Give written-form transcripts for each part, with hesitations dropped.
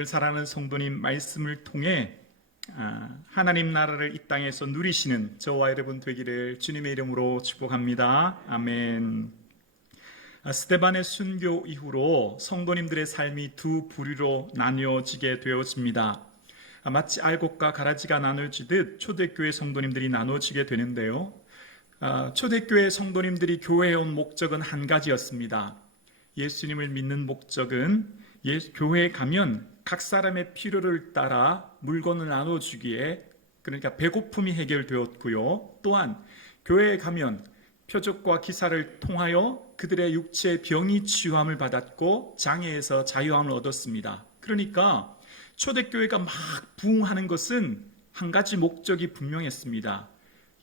오늘 사랑하는 성도님 말씀을 통해 하나님 나라를 이 땅에서 누리시는 저와 여러분 되기를 주님의 이름으로 축복합니다. 아멘. 스데반의 순교 이후로 성도님들의 삶이 두 부류로 나뉘어지게 되었습니다. 마치 알곡과 가라지가 나눠지듯 초대교회 성도님들이 나눠지게 되는데요. 초대교회 성도님들이 교회에 온 목적은 한 가지였습니다. 예수님을 믿는 목적은 교회에 가면 각 사람의 필요를 따라 물건을 나눠주기에, 그러니까 배고픔이 해결되었고요. 또한 교회에 가면 표적과 기사를 통하여 그들의 육체의 병이 치유함을 받았고 장애에서 자유함을 얻었습니다. 그러니까 초대교회가 막 부흥하는 것은 한 가지 목적이 분명했습니다.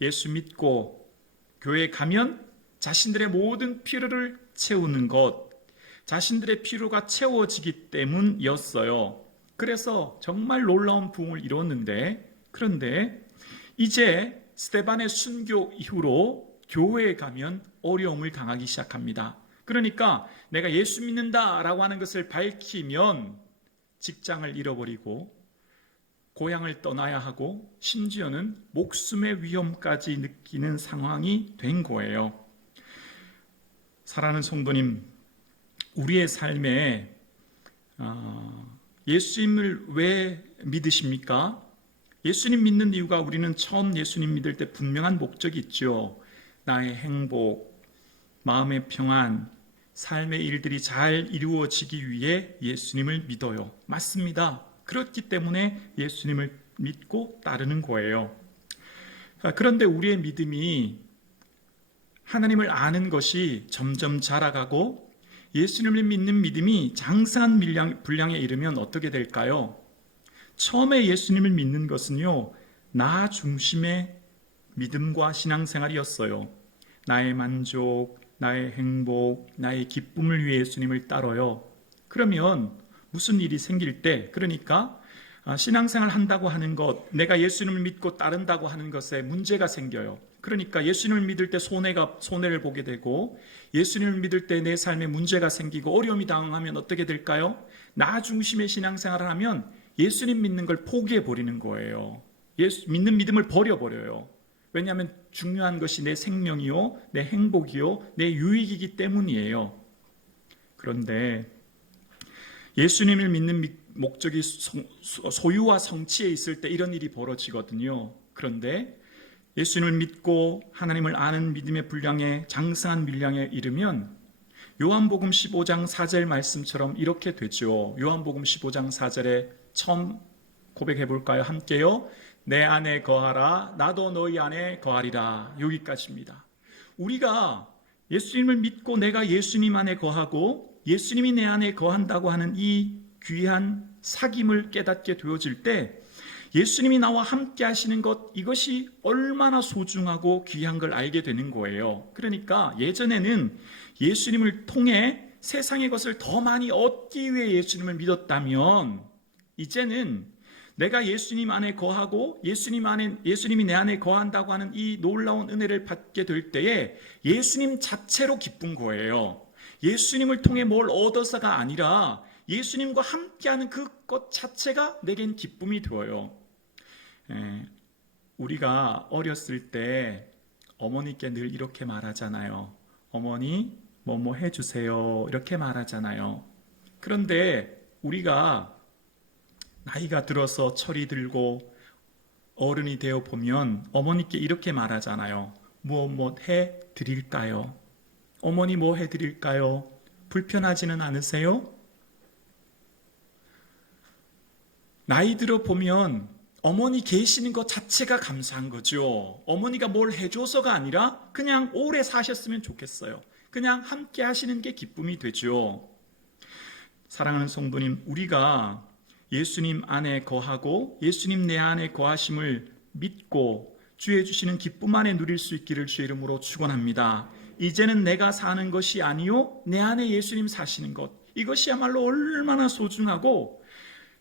예수 믿고 교회에 가면 자신들의 모든 필요를 채우는 것, 자신들의 필요가 채워지기 때문이었어요. 그래서 정말 놀라운 부흥을 이뤘는데, 그런데 이제 스데반의 순교 이후로 교회에 가면 어려움을 당하기 시작합니다. 그러니까 내가 예수 믿는다라고 하는 것을 밝히면 직장을 잃어버리고 고향을 떠나야 하고 심지어는 목숨의 위험까지 느끼는 상황이 된 거예요. 사랑하는 성도님, 우리의 삶에 예수님을 왜 믿으십니까? 예수님 믿는 이유가 우리는 처음 예수님 믿을 때 분명한 목적이 있죠. 나의 행복, 마음의 평안, 삶의 일들이 잘 이루어지기 위해 예수님을 믿어요. 맞습니다. 그렇기 때문에 예수님을 믿고 따르는 거예요. 그런데 우리의 믿음이 하나님을 아는 것이 점점 자라가고 예수님을 믿는 믿음이 장성한 분량에 이르면 어떻게 될까요? 처음에 예수님을 믿는 것은요, 나 중심의 믿음과 신앙생활이었어요. 나의 만족, 나의 행복, 나의 기쁨을 위해 예수님을 따라요. 그러면 무슨 일이 생길 때, 그러니까 신앙생활 한다고 하는 것, 내가 예수님을 믿고 따른다고 하는 것에 문제가 생겨요. 그러니까 예수님을 믿을 때 손해를 보게 되고, 예수님을 믿을 때 내 삶에 문제가 생기고 어려움이 당하면 어떻게 될까요? 나 중심의 신앙생활을 하면 예수님 믿는 걸 포기해 버리는 거예요. 믿는 믿음을 버려버려요. 왜냐하면 중요한 것이 내 생명이요, 내 행복이요, 내 유익이기 때문이에요. 그런데 예수님을 믿는 목적이 소유와 성취에 있을 때 이런 일이 벌어지거든요. 그런데 예수님을 믿고 하나님을 아는 믿음의 분량에 장성한 분량에 이르면 요한복음 15장 4절 말씀처럼 이렇게 되죠. 요한복음 15장 4절에 처음 고백해 볼까요? 함께요. 내 안에 거하라, 나도 너희 안에 거하리라. 여기까지입니다. 우리가 예수님을 믿고 내가 예수님 안에 거하고 예수님이 내 안에 거한다고 하는 이 귀한 사귐을 깨닫게 되어질 때 예수님이 나와 함께 하시는 것, 이것이 얼마나 소중하고 귀한 걸 알게 되는 거예요. 그러니까 예전에는 예수님을 통해 세상의 것을 더 많이 얻기 위해 예수님을 믿었다면, 이제는 내가 예수님 안에 거하고 예수님이 내 안에 거한다고 하는 이 놀라운 은혜를 받게 될 때에 예수님 자체로 기쁜 거예요. 예수님을 통해 뭘 얻어서가 아니라 예수님과 함께하는 그것 자체가 내겐 기쁨이 되어요. 우리가 어렸을 때 어머니께 늘 이렇게 말하잖아요. 어머니 뭐뭐 해주세요, 이렇게 말하잖아요. 그런데 우리가 나이가 들어서 철이 들고 어른이 되어 보면 어머니께 이렇게 말하잖아요. 뭐 해드릴까요? 어머니 뭐 해드릴까요? 불편하지는 않으세요? 나이 들어 보면 어머니 계시는 것 자체가 감사한 거죠. 어머니가 뭘 해줘서가 아니라 그냥 오래 사셨으면 좋겠어요. 그냥 함께 하시는 게 기쁨이 되죠. 사랑하는 성도님, 우리가 예수님 안에 거하고 예수님 내 안에 거하심을 믿고 주의 주시는 기쁨 안에 누릴 수 있기를 주의 이름으로 축원합니다. 이제는 내가 사는 것이 아니요 내 안에 예수님 사시는 것, 이것이야말로 얼마나 소중하고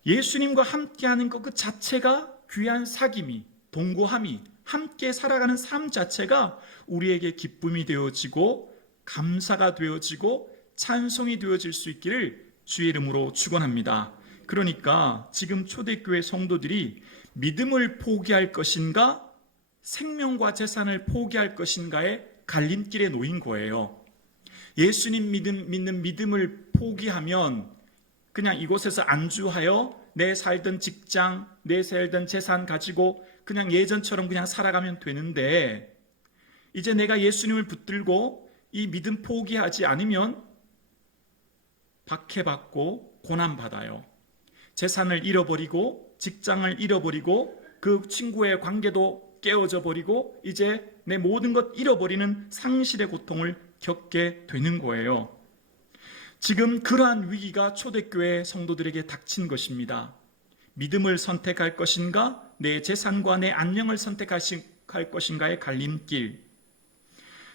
예수님과 함께하는 것 그 자체가 귀한 사귐이, 동거함이, 함께 살아가는 삶 자체가 우리에게 기쁨이 되어지고 감사가 되어지고 찬송이 되어질 수 있기를 주의 이름으로 축원합니다. 그러니까 지금 초대교회 성도들이 믿음을 포기할 것인가, 생명과 재산을 포기할 것인가의 갈림길에 놓인 거예요. 예수님 믿는 믿음을 포기하면 그냥 이곳에서 안주하여 내 살던 직장, 내 살던 재산 가지고 그냥 예전처럼 그냥 살아가면 되는데, 이제 내가 예수님을 붙들고 이 믿음 포기하지 않으면 박해받고 고난받아요. 재산을 잃어버리고 직장을 잃어버리고 그 친구의 관계도 깨어져 버리고 이제 내 모든 것 잃어버리는 상실의 고통을 겪게 되는 거예요. 지금 그러한 위기가 초대교회 성도들에게 닥친 것입니다. 믿음을 선택할 것인가, 내 재산과 내 안녕을 선택할 것인가의 갈림길.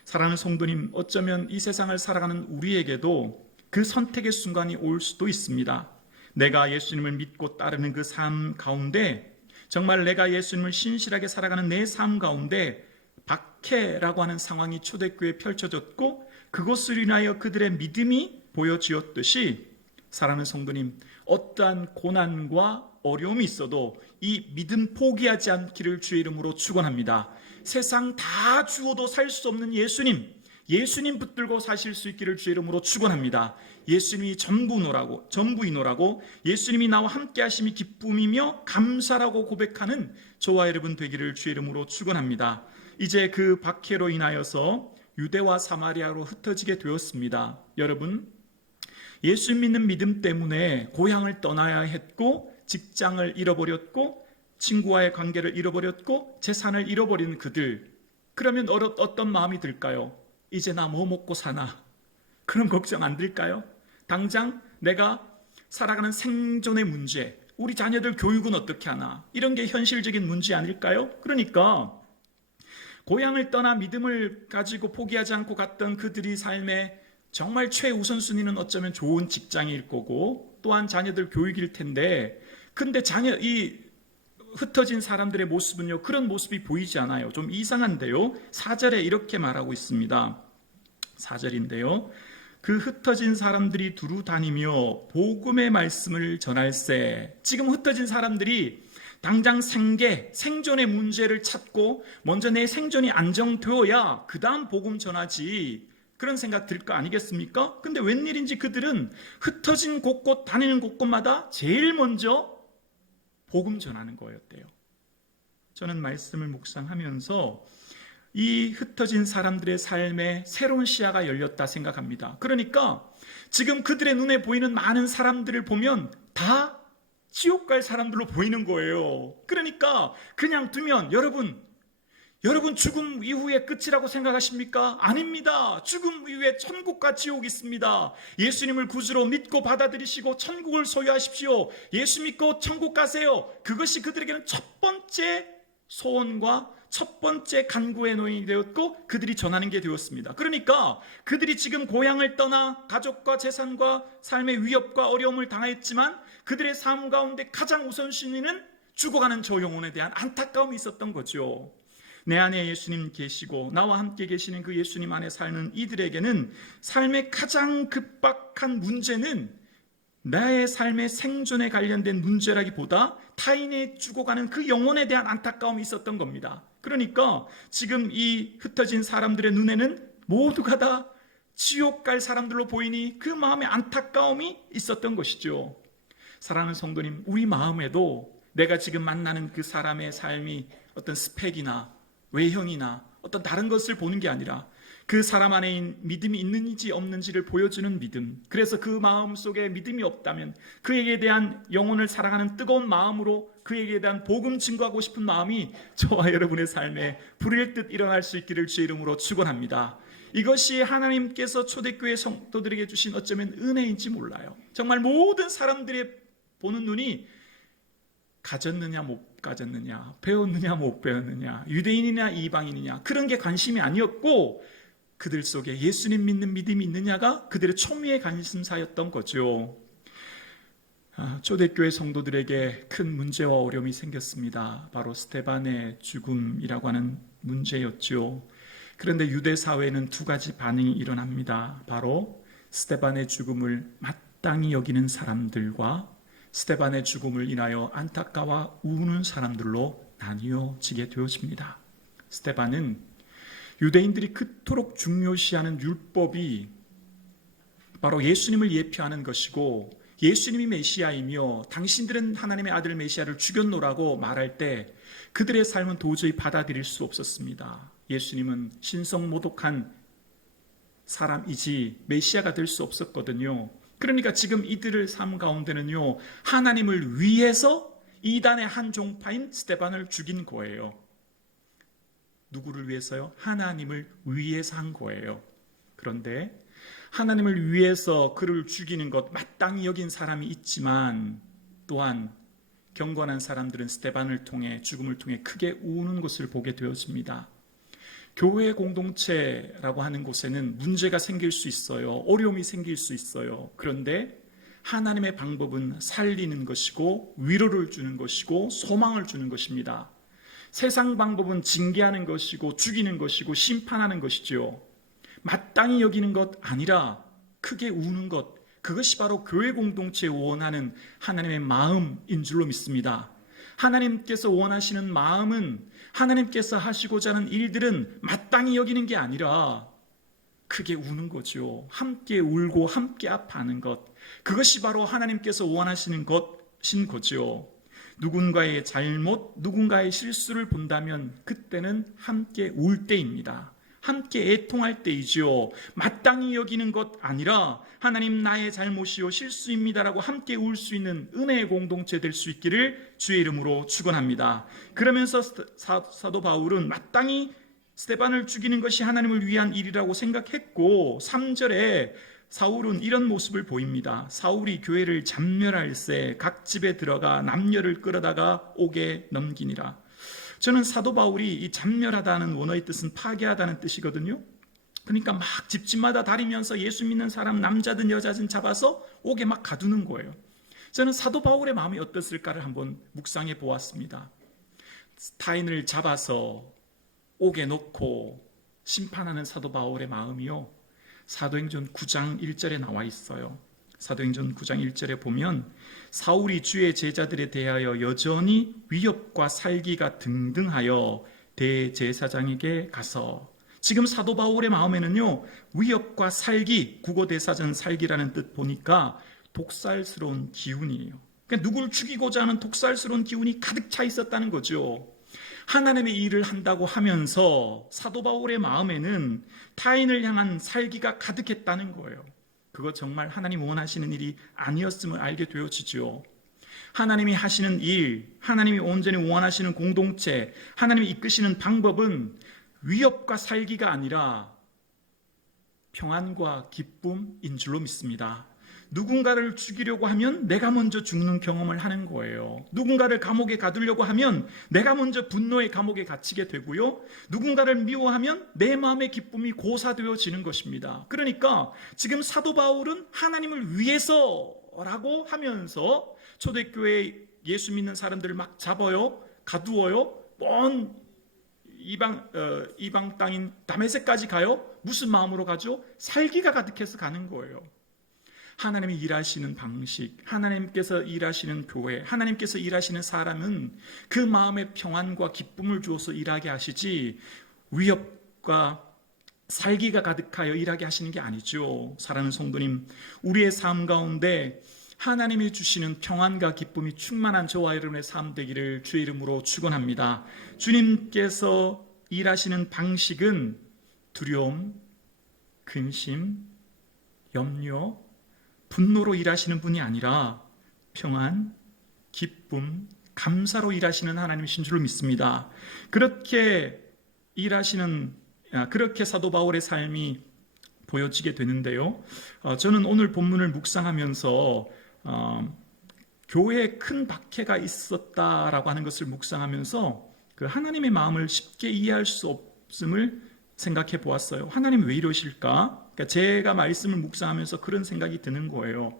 사랑하는 성도님, 어쩌면 이 세상을 살아가는 우리에게도 그 선택의 순간이 올 수도 있습니다. 내가 예수님을 믿고 따르는 그 삶 가운데, 정말 내가 예수님을 신실하게 살아가는 내 삶 가운데 박해라고 하는 상황이 초대교회에 펼쳐졌고, 그것을 인하여 그들의 믿음이 보여지었듯이, 사랑하는 성도님, 어떠한 고난과 어려움이 있어도 이 믿음 포기하지 않기를 주의 이름으로 축원합니다. 세상 다 주어도 살 수 없는 예수님 붙들고 사실 수 있기를 주의 이름으로 축원합니다. 예수님이 전부이노라고 예수님이 나와 함께 하심이 기쁨이며 감사라고 고백하는 저와 여러분 되기를 주의 이름으로 축원합니다. 이제 그 박해로 인하여서 유대와 사마리아로 흩어지게 되었습니다. 여러분, 예수 믿는 믿음 때문에 고향을 떠나야 했고, 직장을 잃어버렸고, 친구와의 관계를 잃어버렸고, 재산을 잃어버린 그들, 그러면 어떤 마음이 들까요? 이제 나 뭐 먹고 사나? 그런 걱정 안 들까요? 당장 내가 살아가는 생존의 문제, 우리 자녀들 교육은 어떻게 하나? 이런 게 현실적인 문제 아닐까요? 그러니까 고향을 떠나 믿음을 가지고 포기하지 않고 갔던 그들이 삶의 정말 최우선순위는 어쩌면 좋은 직장일 거고, 또한 자녀들 교육일 텐데, 근데 이 흩어진 사람들의 모습은요, 그런 모습이 보이지 않아요. 좀 이상한데요. 4절에 이렇게 말하고 있습니다. 4절인데요. 그 흩어진 사람들이 두루 다니며 복음의 말씀을 전할세. 지금 흩어진 사람들이 당장 생존의 문제를 찾고 먼저 내 생존이 안정되어야 그 다음 복음 전하지, 그런 생각 들 거 아니겠습니까? 근데 웬일인지 그들은 흩어진 곳곳 다니는 곳곳마다 제일 먼저 복음 전하는 거였대요. 저는 말씀을 묵상하면서 이 흩어진 사람들의 삶에 새로운 시야가 열렸다 생각합니다. 그러니까 지금 그들의 눈에 보이는 많은 사람들을 보면 다 지옥 갈 사람들로 보이는 거예요. 그러니까 그냥 두면 여러분 죽음 이후의 끝이라고 생각하십니까? 아닙니다. 죽음 이후에 천국과 지옥이 있습니다. 예수님을 구주로 믿고 받아들이시고 천국을 소유하십시오. 예수 믿고 천국 가세요. 그것이 그들에게는 첫 번째 소원과 첫 번째 간구의 노인이 되었고, 그들이 전하는 게 되었습니다. 그러니까 그들이 지금 고향을 떠나 가족과 재산과 삶의 위협과 어려움을 당했지만 그들의 삶 가운데 가장 우선순위는 죽어가는 저 영혼에 대한 안타까움이 있었던 거죠. 내 안에 예수님 계시고 나와 함께 계시는 그 예수님 안에 사는 이들에게는 삶의 가장 급박한 문제는 나의 삶의 생존에 관련된 문제라기보다 타인의 죽어가는 그 영혼에 대한 안타까움이 있었던 겁니다. 그러니까 지금 이 흩어진 사람들의 눈에는 모두가 다 지옥 갈 사람들로 보이니 그 마음에 안타까움이 있었던 것이죠. 사랑하는 성도님, 우리 마음에도 내가 지금 만나는 그 사람의 삶이 어떤 스펙이나 외형이나 어떤 다른 것을 보는 게 아니라 그 사람 안에 믿음이 있는지 없는지를 보여주는 믿음. 그래서 그 마음 속에 믿음이 없다면 그에게 대한 영혼을 사랑하는 뜨거운 마음으로 그에게 대한 복음 증거하고 싶은 마음이 저와 여러분의 삶에 불일 듯 일어날 수 있기를 주의 이름으로 축원합니다. 이것이 하나님께서 초대교회 성도들에게 주신 어쩌면 은혜인지 몰라요. 정말 모든 사람들이 보는 눈이 가졌느냐 못 가졌느냐, 배웠느냐 못 배웠느냐, 유대인이냐 이방인이냐, 그런 게 관심이 아니었고 그들 속에 예수님 믿는 믿음이 있느냐가 그들의 초미의 관심사였던 거죠. 초대교회 성도들에게 큰 문제와 어려움이 생겼습니다. 바로 스데반의 죽음이라고 하는 문제였죠. 그런데 유대 사회에는 두 가지 반응이 일어납니다. 바로 스데반의 죽음을 마땅히 여기는 사람들과 스데반의 죽음을 인하여 안타까워 우는 사람들로 나뉘어지게 되어집니다. 스데반은 유대인들이 그토록 중요시하는 율법이 바로 예수님을 예표하는 것이고, 예수님이 메시아이며 당신들은 하나님의 아들 메시아를 죽였노라고 말할 때 그들의 삶은 도저히 받아들일 수 없었습니다. 예수님은 신성모독한 사람이지 메시아가 될 수 없었거든요. 그러니까 지금 이들의 삶 가운데는요, 하나님을 위해서 이단의 한 종파인 스데반을 죽인 거예요. 누구를 위해서요? 하나님을 위해서 한 거예요. 그런데 하나님을 위해서 그를 죽이는 것 마땅히 여긴 사람이 있지만, 또한 경건한 사람들은 스데반을 통해, 죽음을 통해 크게 우는 것을 보게 되어집니다. 교회 공동체라고 하는 곳에는 문제가 생길 수 있어요. 어려움이 생길 수 있어요. 그런데 하나님의 방법은 살리는 것이고 위로를 주는 것이고 소망을 주는 것입니다. 세상 방법은 징계하는 것이고 죽이는 것이고 심판하는 것이죠. 마땅히 여기는 것 아니라 크게 우는 것, 그것이 바로 교회 공동체에 원하는 하나님의 마음인 줄로 믿습니다. 하나님께서 원하시는 마음은, 하나님께서 하시고자 하는 일들은 마땅히 여기는 게 아니라 크게 우는 거죠. 함께 울고 함께 아파하는 것, 그것이 바로 하나님께서 원하시는 것인 거죠. 누군가의 잘못, 누군가의 실수를 본다면 그때는 함께 울 때입니다. 함께 애통할 때이지요. 마땅히 여기는 것 아니라 하나님 나의 잘못이요 실수입니다라고 함께 울 수 있는 은혜의 공동체 될 수 있기를 주의 이름으로 축원합니다. 그러면서 사도 바울은 마땅히 스데반을 죽이는 것이 하나님을 위한 일이라고 생각했고, 3절에 사울은 이런 모습을 보입니다. 사울이 교회를 잔멸할 새 각 집에 들어가 남녀를 끌어다가 옥에 넘기니라. 저는 사도 바울이 이 잔멸하다는 원어의 뜻은 파괴하다는 뜻이거든요. 그러니까 막 집집마다 다니면서 예수 믿는 사람 남자든 여자든 잡아서 옥에 막 가두는 거예요. 저는 사도 바울의 마음이 어땠을까를 한번 묵상해 보았습니다. 타인을 잡아서 옥에 넣고 심판하는 사도 바울의 마음이요, 사도행전 9장 1절에 나와 있어요. 사도행전 9장 1절에 보면 사울이 주의 제자들에 대하여 여전히 위협과 살기가 등등하여 대제사장에게 가서, 지금 사도 바울의 마음에는요, 위협과 살기, 국어대사전 살기라는 뜻 보니까 독살스러운 기운이에요. 그러니까 누구를 죽이고자 하는 독살스러운 기운이 가득 차 있었다는 거죠. 하나님의 일을 한다고 하면서 사도 바울의 마음에는 타인을 향한 살기가 가득했다는 거예요. 그거 정말 하나님 원하시는 일이 아니었음을 알게 되어지죠. 하나님이 하시는 일, 하나님이 온전히 원하시는 공동체, 하나님이 이끄시는 방법은 위협과 살기가 아니라 평안과 기쁨인 줄로 믿습니다. 누군가를 죽이려고 하면 내가 먼저 죽는 경험을 하는 거예요. 누군가를 감옥에 가두려고 하면 내가 먼저 분노의 감옥에 갇히게 되고요, 누군가를 미워하면 내 마음의 기쁨이 고사되어지는 것입니다. 그러니까 지금 사도 바울은 하나님을 위해서라고 하면서 초대교회 예수 믿는 사람들을 막 잡아요, 가두어요, 먼 이방 땅인 다메섹까지 가요. 무슨 마음으로 가죠? 살기가 가득해서 가는 거예요. 하나님이 일하시는 방식, 하나님께서 일하시는 교회, 하나님께서 일하시는 사람은 그 마음에 평안과 기쁨을 주어서 일하게 하시지 위협과 살기가 가득하여 일하게 하시는 게 아니죠. 사랑하는 성도님, 우리의 삶 가운데 하나님이 주시는 평안과 기쁨이 충만한 저와 여러분의 삶 되기를 주의 이름으로 축원합니다. 주님께서 일하시는 방식은 두려움, 근심, 염려, 분노로 일하시는 분이 아니라 평안, 기쁨, 감사로 일하시는 하나님이신 줄로 믿습니다. 그렇게 사도 바울의 삶이 보여지게 되는데요. 저는 오늘 본문을 묵상하면서 교회에 큰 박해가 있었다라고 하는 것을 묵상하면서 그 하나님의 마음을 쉽게 이해할 수 없음을 생각해 보았어요. 하나님 왜 이러실까? 그러니까 제가 말씀을 묵상하면서 그런 생각이 드는 거예요.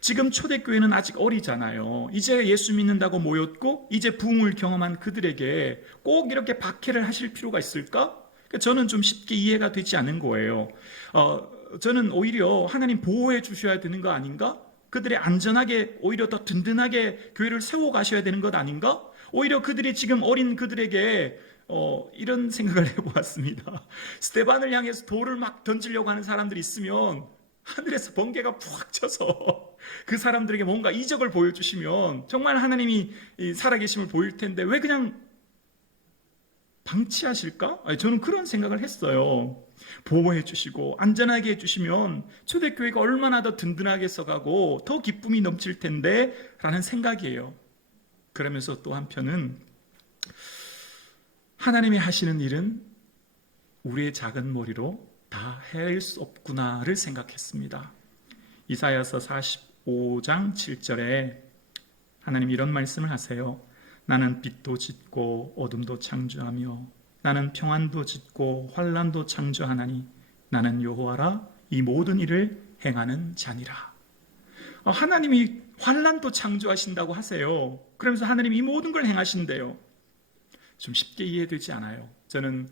지금 초대교회는 아직 어리잖아요. 이제 예수 믿는다고 모였고 이제 부흥을 경험한 그들에게 꼭 이렇게 박해를 하실 필요가 있을까? 그러니까 저는 좀 쉽게 이해가 되지 않는 거예요. 저는 오히려 하나님 보호해 주셔야 되는 거 아닌가? 그들이 안전하게 오히려 더 든든하게 교회를 세워 가셔야 되는 것 아닌가? 오히려 그들이 지금 어린 그들에게 이런 생각을 해보았습니다. 스데반을 향해서 돌을 막 던지려고 하는 사람들이 있으면 하늘에서 번개가 푹 쳐서 그 사람들에게 뭔가 이적을 보여주시면 정말 하나님이 살아계심을 보일 텐데 왜 그냥 방치하실까? 저는 그런 생각을 했어요. 보호해 주시고 안전하게 해주시면 초대교회가 얼마나 더 든든하게 서가고 더 기쁨이 넘칠 텐데 라는 생각이에요. 그러면서 또 한편은 하나님이 하시는 일은 우리의 작은 머리로 다 해낼 수 없구나를 생각했습니다. 이사야서 45장 7절에 하나님 이런 말씀을 하세요. 나는 빛도 짓고 어둠도 창조하며 나는 평안도 짓고 환난도 창조하나니 나는 여호와라 이 모든 일을 행하는 자니라. 하나님이 환난도 창조하신다고 하세요. 그러면서 하나님이 이 모든 걸 행하신대요. 좀 쉽게 이해되지 않아요. 저는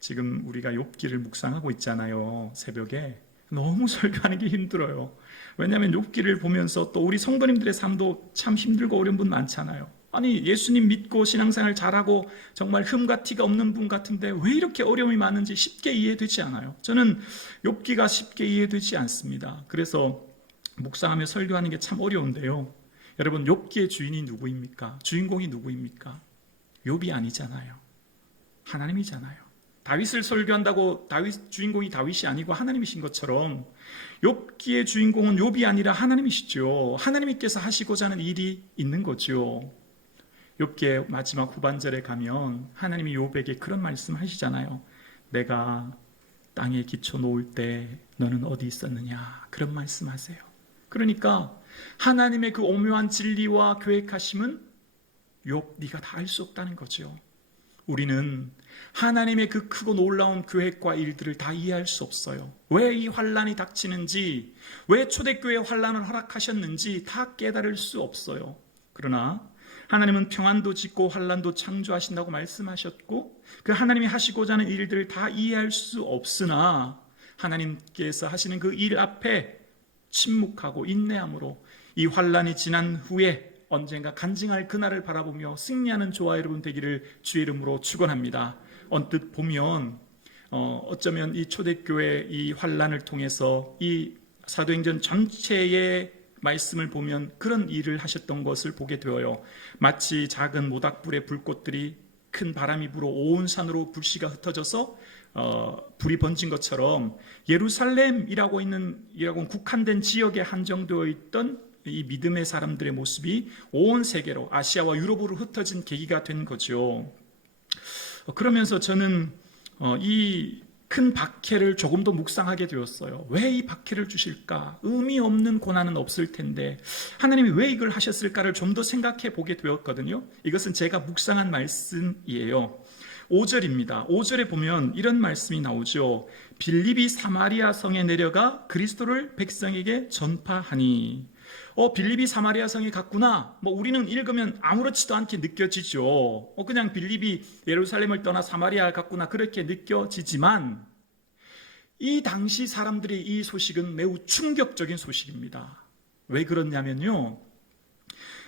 지금 우리가 욥기를 묵상하고 있잖아요. 새벽에 너무 설교하는 게 힘들어요. 왜냐하면 욥기를 보면서 또 우리 성도님들의 삶도 참 힘들고 어려운 분 많잖아요. 아니 예수님 믿고 신앙생활 잘하고 정말 흠과 티가 없는 분 같은데 왜 이렇게 어려움이 많은지 쉽게 이해되지 않아요. 저는 욥기가 쉽게 이해되지 않습니다. 그래서 묵상하며 설교하는 게 참 어려운데요. 여러분 욥기의 주인이 누구입니까? 주인공이 누구입니까? 욥이 아니잖아요. 하나님이잖아요. 다윗을 설교한다고 주인공이 다윗이 아니고 하나님이신 것처럼 욥기의 주인공은 욥이 아니라 하나님이시죠. 하나님께서 하시고자 하는 일이 있는 거죠. 욥기의 마지막 후반절에 가면 하나님이 욥에게 그런 말씀하시잖아요. 내가 땅에 기초 놓을 때 너는 어디 있었느냐 그런 말씀하세요. 그러니까 하나님의 그 오묘한 진리와 계획하심은 욥 네가 다 알 수 없다는 거죠. 우리는 하나님의 그 크고 놀라운 계획과 일들을 다 이해할 수 없어요. 왜 이 환란이 닥치는지, 왜 초대교회에 환란을 허락하셨는지 다 깨달을 수 없어요. 그러나 하나님은 평안도 짓고 환란도 창조하신다고 말씀하셨고 그 하나님이 하시고자 하는 일들을 다 이해할 수 없으나 하나님께서 하시는 그 일 앞에 침묵하고 인내함으로 이 환란이 지난 후에 언젠가 간증할 그날을 바라보며 승리하는 저와 여러분 되기를 주의 이름으로 축원합니다. 언뜻 보면 어쩌면 이 초대교회 이 환란을 통해서 이 사도행전 전체의 말씀을 보면 그런 일을 하셨던 것을 보게 되어요. 마치 작은 모닥불의 불꽃들이 큰 바람이 불어 온 산으로 불씨가 흩어져서 불이 번진 것처럼 예루살렘이라고 국한된 지역에 한정되어 있던 이 믿음의 사람들의 모습이 온 세계로 아시아와 유럽으로 흩어진 계기가 된 거죠. 그러면서 저는 이 큰 박해를 조금 더 묵상하게 되었어요. 왜 이 박해를 주실까? 의미 없는 고난은 없을 텐데 하나님이 왜 이걸 하셨을까를 좀 더 생각해 보게 되었거든요. 이것은 제가 묵상한 말씀이에요. 5절입니다. 5절에 보면 이런 말씀이 나오죠. 빌립이 사마리아 성에 내려가 그리스도를 백성에게 전파하니. 빌립이 사마리아 성에 갔구나. 우리는 읽으면 아무렇지도 않게 느껴지죠. 그냥 빌립이 예루살렘을 떠나 사마리아에 갔구나 그렇게 느껴지지만 이 당시 사람들의 이 소식은 매우 충격적인 소식입니다. 왜 그렇냐면요.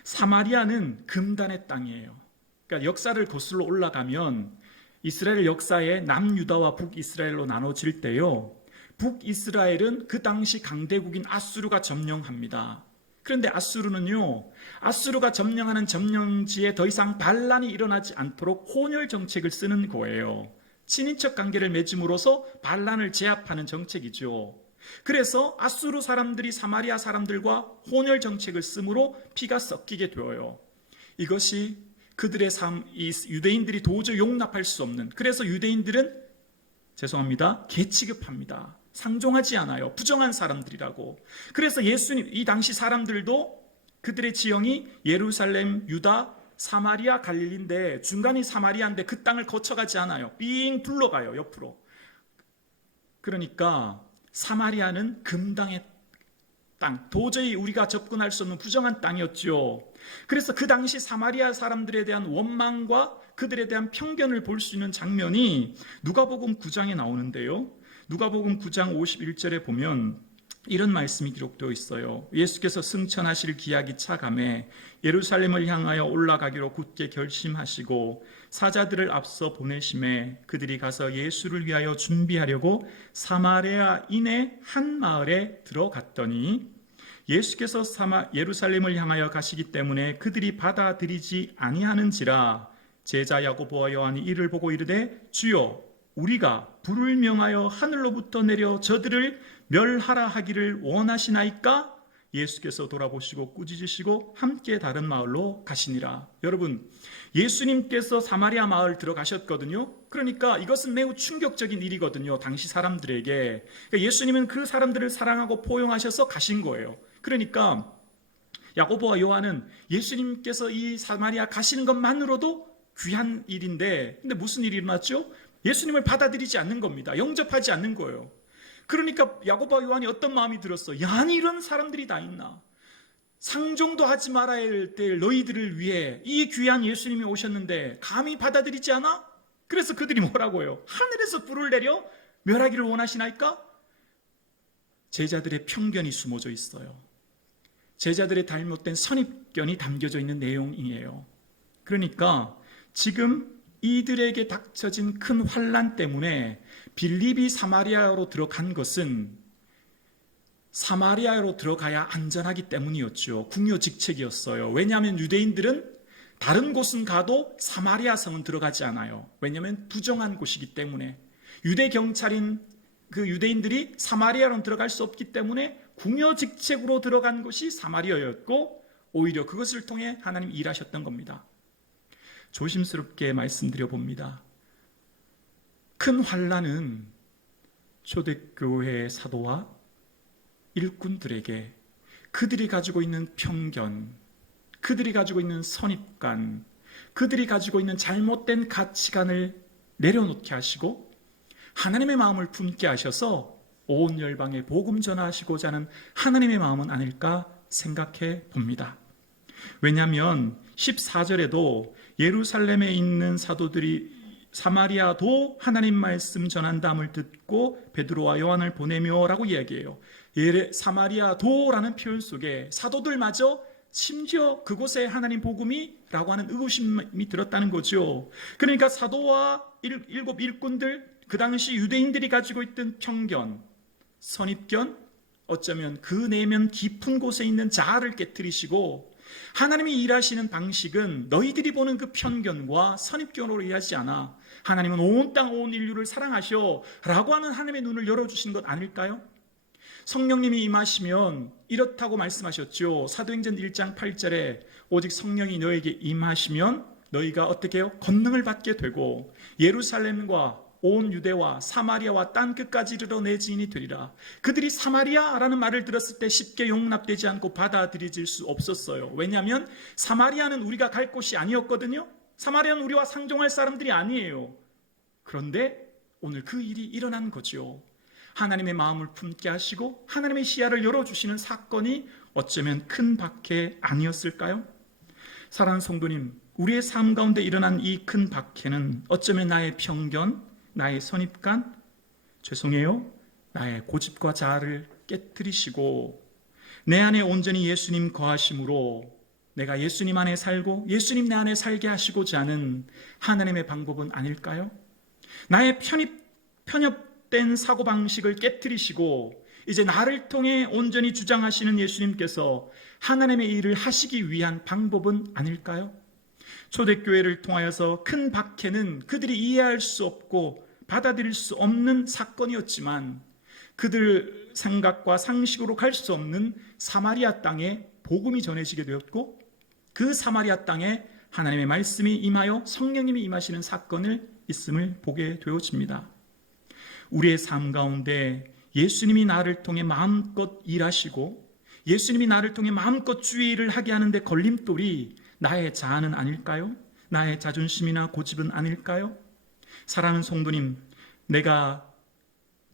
사마리아는 금단의 땅이에요. 그러니까 역사를 거슬러 올라가면 이스라엘 역사에 남유다와 북이스라엘로 나눠질 때요. 북이스라엘은 그 당시 강대국인 아수르가 점령합니다. 그런데 아수르가 점령하는 점령지에 더 이상 반란이 일어나지 않도록 혼혈 정책을 쓰는 거예요. 친인척 관계를 맺음으로써 반란을 제압하는 정책이죠. 그래서 아수르 사람들이 사마리아 사람들과 혼혈 정책을 쓰므로 피가 섞이게 되어요. 이것이 그들의 삶, 이 유대인들이 도저히 용납할 수 없는, 그래서 유대인들은 개 취급합니다. 상종하지 않아요. 부정한 사람들이라고. 그래서 예수님, 이 당시 사람들도 그들의 지형이 예루살렘, 유다, 사마리아, 갈릴리인데 중간이 사마리아인데 그 땅을 거쳐가지 않아요. 삥 둘러가요, 옆으로. 그러니까 사마리아는 금당의 땅, 도저히 우리가 접근할 수 없는 부정한 땅이었죠. 그래서 그 당시 사마리아 사람들에 대한 원망과 그들에 대한 편견을 볼 수 있는 장면이 누가복음 9장에 나오는데요. 누가복음 9장 51절에 보면 이런 말씀이 기록되어 있어요. 예수께서 승천하실 기약이 차감해 예루살렘을 향하여 올라가기로 굳게 결심하시고 사자들을 앞서 보내심에 그들이 가서 예수를 위하여 준비하려고 사마리아인의 한 마을에 들어갔더니 예수께서 예루살렘을 향하여 가시기 때문에 그들이 받아들이지 아니하는지라. 제자 야고보와 요한이 이를 보고 이르되 주여 우리가 불을 명하여 하늘로부터 내려 저들을 멸하라 하기를 원하시나이까? 예수께서 돌아보시고 꾸짖으시고 함께 다른 마을로 가시니라. 여러분, 예수님께서 사마리아 마을 들어가셨거든요. 그러니까 이것은 매우 충격적인 일이거든요. 당시 사람들에게. 그러니까 예수님은 그 사람들을 사랑하고 포용하셔서 가신 거예요. 그러니까 야고보와 요한은 예수님께서 이 사마리아 가시는 것만으로도 귀한 일인데, 근데 무슨 일이 일어났죠? 예수님을 받아들이지 않는 겁니다. 영접하지 않는 거예요. 그러니까 야고보와 요한이 어떤 마음이 들었어? 야, 아니 이런 사람들이 다 있나? 상종도 하지 말아야 될 너희들을 위해 이 귀한 예수님이 오셨는데 감히 받아들이지 않아? 그래서 그들이 뭐라고 해요? 하늘에서 불을 내려 멸하기를 원하시나이까? 제자들의 편견이 숨어져 있어요. 제자들의 잘못된 선입견이 담겨져 있는 내용이에요. 그러니까 지금 이들에게 닥쳐진 큰 환난 때문에 빌립이 사마리아로 들어간 것은 사마리아로 들어가야 안전하기 때문이었죠. 궁여직책이었어요. 왜냐하면 유대인들은 다른 곳은 가도 사마리아 성은 들어가지 않아요. 왜냐하면 부정한 곳이기 때문에. 유대 경찰인 그 유대인들이 사마리아로 들어갈 수 없기 때문에 궁여직책으로 들어간 곳이 사마리아였고, 오히려 그것을 통해 하나님 일하셨던 겁니다. 조심스럽게 말씀드려 봅니다. 큰 환난은 초대교회 사도와 일꾼들에게 그들이 가지고 있는 편견, 그들이 가지고 있는 선입관, 그들이 가지고 있는 잘못된 가치관을 내려놓게 하시고 하나님의 마음을 품게 하셔서 온 열방에 복음 전하시고자 하는 하나님의 마음은 아닐까 생각해 봅니다. 왜냐하면 14절에도 예루살렘에 있는 사도들이 사마리아도 하나님 말씀 전한다함을 듣고 베드로와 요한을 보내며라고 이야기해요. 사마리아도라는 표현 속에 사도들마저 심지어 그곳에 하나님 복음이라고 하는 의구심이 들었다는 거죠. 그러니까 사도와 일곱 일꾼들, 그 당시 유대인들이 가지고 있던 편견, 선입견, 어쩌면 그 내면 깊은 곳에 있는 자아를 깨트리시고 하나님이 일하시는 방식은 너희들이 보는 그 편견과 선입견으로 일하지 않아 하나님은 온 땅, 온 인류를 사랑하셔 라고 하는 하나님의 눈을 열어주신 것 아닐까요? 성령님이 임하시면 이렇다고 말씀하셨죠. 사도행전 1장 8절에 오직 성령이 너에게 임하시면 너희가 어떻게 해요? 권능을 받게 되고 예루살렘과 온 유대와 사마리아와 땅 끝까지 이르러 내 지인이 되리라. 그들이 사마리아라는 말을 들었을 때 쉽게 용납되지 않고 받아들여질 수 없었어요. 왜냐하면 사마리아는 우리가 갈 곳이 아니었거든요. 사마리아는 우리와 상종할 사람들이 아니에요. 그런데 오늘 그 일이 일어난 거죠. 하나님의 마음을 품게 하시고 하나님의 시야를 열어주시는 사건이 어쩌면 큰 박해 아니었을까요? 사랑하는 성도님, 우리의 삶 가운데 일어난 이 큰 박해는 어쩌면 나의 편견, 나의 선입관, 죄송해요, 나의 고집과 자아를 깨트리시고 내 안에 온전히 예수님 거하심으로 내가 예수님 안에 살고 예수님 내 안에 살게 하시고자 하는 하나님의 방법은 아닐까요? 나의 편협된 사고방식을 깨트리시고 이제 나를 통해 온전히 주장하시는 예수님께서 하나님의 일을 하시기 위한 방법은 아닐까요? 초대교회를 통하여서 큰 박해는 그들이 이해할 수 없고 받아들일 수 없는 사건이었지만 그들 생각과 상식으로 갈 수 없는 사마리아 땅에 복음이 전해지게 되었고 그 사마리아 땅에 하나님의 말씀이 임하여 성령님이 임하시는 사건을 있음을 보게 되어집니다. 우리의 삶 가운데 예수님이 나를 통해 마음껏 일하시고 예수님이 나를 통해 마음껏 주의 일을 하게 하는데 걸림돌이 나의 자아는 아닐까요? 나의 자존심이나 고집은 아닐까요? 사랑하는 성도님, 내가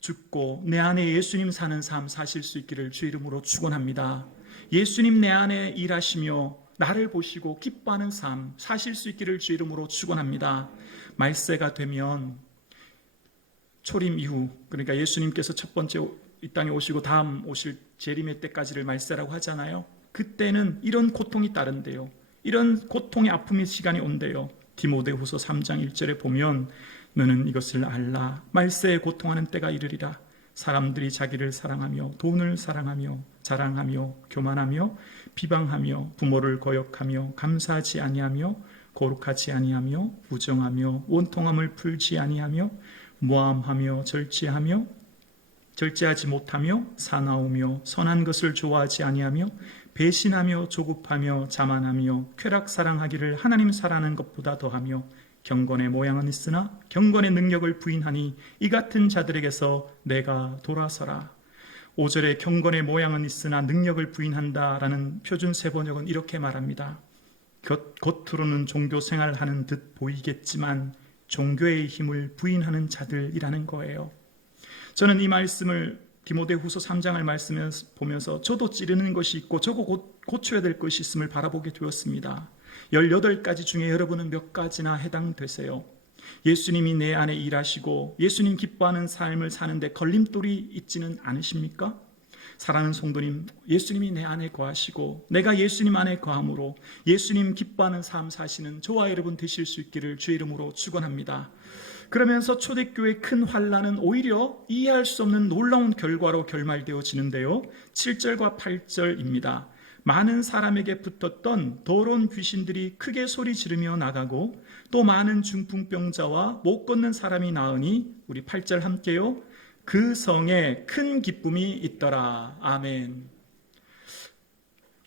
죽고 내 안에 예수님 사는 삶 사실 수 있기를 주 이름으로 축원합니다. 예수님 내 안에 일하시며 나를 보시고 기뻐하는 삶 사실 수 있기를 주 이름으로 축원합니다. 말세가 되면 초림 이후, 그러니까 예수님께서 첫 번째 이 땅에 오시고 다음 오실 재림의 때까지를 말세라고 하잖아요. 그때는 이런 고통이 따른대요. 이런 고통의 아픔의 시간이 온대요. 디모데후서 3장 1절에 보면 너는 이것을 알라. 말세에 고통하는 때가 이르리라. 사람들이 자기를 사랑하며 돈을 사랑하며 자랑하며 교만하며 비방하며 부모를 거역하며 감사하지 아니하며 거룩하지 아니하며 부정하며 원통함을 풀지 아니하며 모함하며 절제하지 못하며 사나우며 선한 것을 좋아하지 아니하며 배신하며 조급하며 자만하며 쾌락 사랑하기를 하나님 사랑하는 것보다 더하며 경건의 모양은 있으나 경건의 능력을 부인하니 이 같은 자들에게서 내가 돌아서라. 5절에 경건의 모양은 있으나 능력을 부인한다라는 표준세 번역은 이렇게 말합니다. 겉으로는 종교 생활하는 듯 보이겠지만 종교의 힘을 부인하는 자들이라는 거예요. 저는 이 말씀을 디모데후서 3장을 말씀을 보면서 저도 찌르는 것이 있고 저도 고쳐야 될 것이 있음을 바라보게 되었습니다. 18가지 중에 여러분은 몇 가지나 해당되세요? 예수님이 내 안에 일하시고 예수님 기뻐하는 삶을 사는데 걸림돌이 있지는 않으십니까? 사랑하는 성도님, 예수님이 내 안에 거하시고 내가 예수님 안에 거함으로 예수님 기뻐하는 삶 사시는 저와 여러분 되실 수 있기를 주의 이름으로 축원합니다. 그러면서 초대교회의 큰 환난은 오히려 이해할 수 없는 놀라운 결과로 결말되어지는데요. 7절과 8절입니다. 많은 사람에게 붙었던 더러운 귀신들이 크게 소리 지르며 나가고 또 많은 중풍병자와 못 걷는 사람이 나으니 우리 8절 함께요. 그 성에 큰 기쁨이 있더라. 아멘.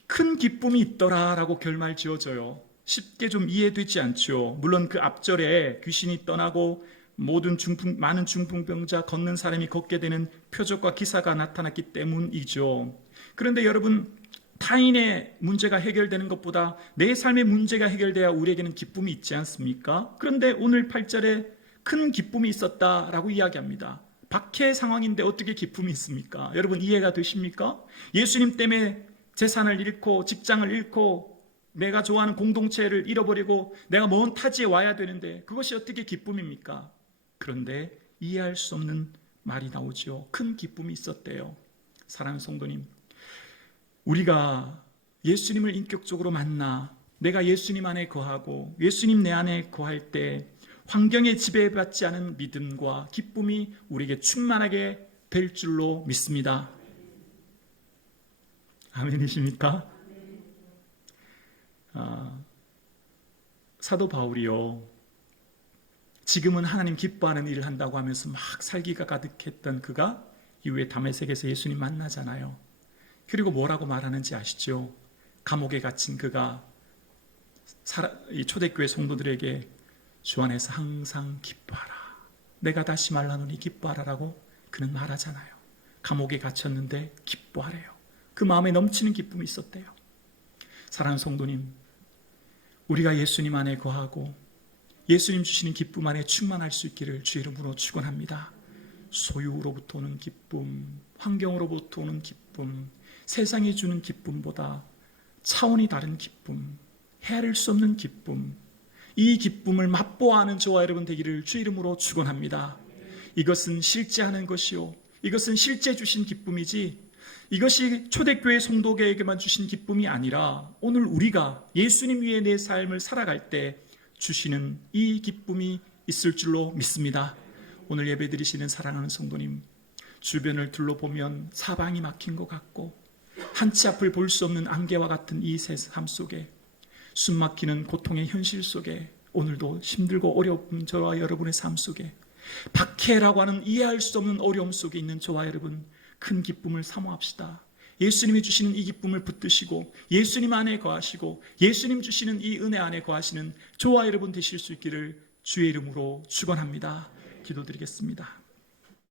큰 기쁨이 있더라라고 결말 지어져요. 쉽게 좀 이해되지 않죠. 물론 그 앞절에 귀신이 떠나고 많은 중풍병자 걷는 사람이 걷게 되는 표적과 기사가 나타났기 때문이죠. 그런데 여러분, 타인의 문제가 해결되는 것보다 내 삶의 문제가 해결돼야 우리에게는 기쁨이 있지 않습니까? 그런데 오늘 8절에 큰 기쁨이 있었다라고 이야기합니다. 박해 상황인데 어떻게 기쁨이 있습니까? 여러분 이해가 되십니까? 예수님 때문에 재산을 잃고 직장을 잃고 내가 좋아하는 공동체를 잃어버리고 내가 먼 타지에 와야 되는데 그것이 어떻게 기쁨입니까? 그런데 이해할 수 없는 말이 나오죠. 큰 기쁨이 있었대요. 사랑하는 성도님, 우리가 예수님을 인격적으로 만나 내가 예수님 안에 거하고 예수님 내 안에 거할 때 환경에 지배받지 않은 믿음과 기쁨이 우리에게 충만하게 될 줄로 믿습니다. 아멘이십니까? 사도 바울이요, 지금은 하나님 기뻐하는 일을 한다고 하면서 막 살기가 가득했던 그가 이후에 다메섹에서 예수님 만나잖아요. 그리고 뭐라고 말하는지 아시죠? 감옥에 갇힌 그가 이 초대교회 성도들에게 주 안에서 항상 기뻐하라. 내가 다시 말하노니 기뻐하라라고 그는 말하잖아요. 감옥에 갇혔는데 기뻐하래요. 그 마음에 넘치는 기쁨이 있었대요. 사랑하는 성도님, 우리가 예수님 안에 거하고 예수님 주시는 기쁨 안에 충만할 수 있기를 주의 이름으로 축원합니다. 소유로부터 오는 기쁨, 환경으로부터 오는 기쁨, 세상이 주는 기쁨보다 차원이 다른 기쁨, 헤아릴 수 없는 기쁨, 이 기쁨을 맛보아하는 저와 여러분 되기를 주의 이름으로 축원합니다. 이것은 실제 하는 것이요, 이것은 실제 주신 기쁨이지 이것이 초대교회 성도에게만 주신 기쁨이 아니라 오늘 우리가 예수님 위에 내 삶을 살아갈 때 주시는 이 기쁨이 있을 줄로 믿습니다. 오늘 예배드리시는 사랑하는 성도님, 주변을 둘러보면 사방이 막힌 것 같고 한치 앞을 볼 수 없는 안개와 같은 이 삶 속에, 숨막히는 고통의 현실 속에, 오늘도 힘들고 어려운 저와 여러분의 삶 속에, 박해라고 하는 이해할 수 없는 어려움 속에 있는 저와 여러분, 큰 기쁨을 사모합시다. 예수님이 주시는 이 기쁨을 붙드시고 예수님 안에 거하시고 예수님 주시는 이 은혜 안에 거하시는 저와 여러분 되실 수 있기를 주의 이름으로 축원합니다. 기도드리겠습니다.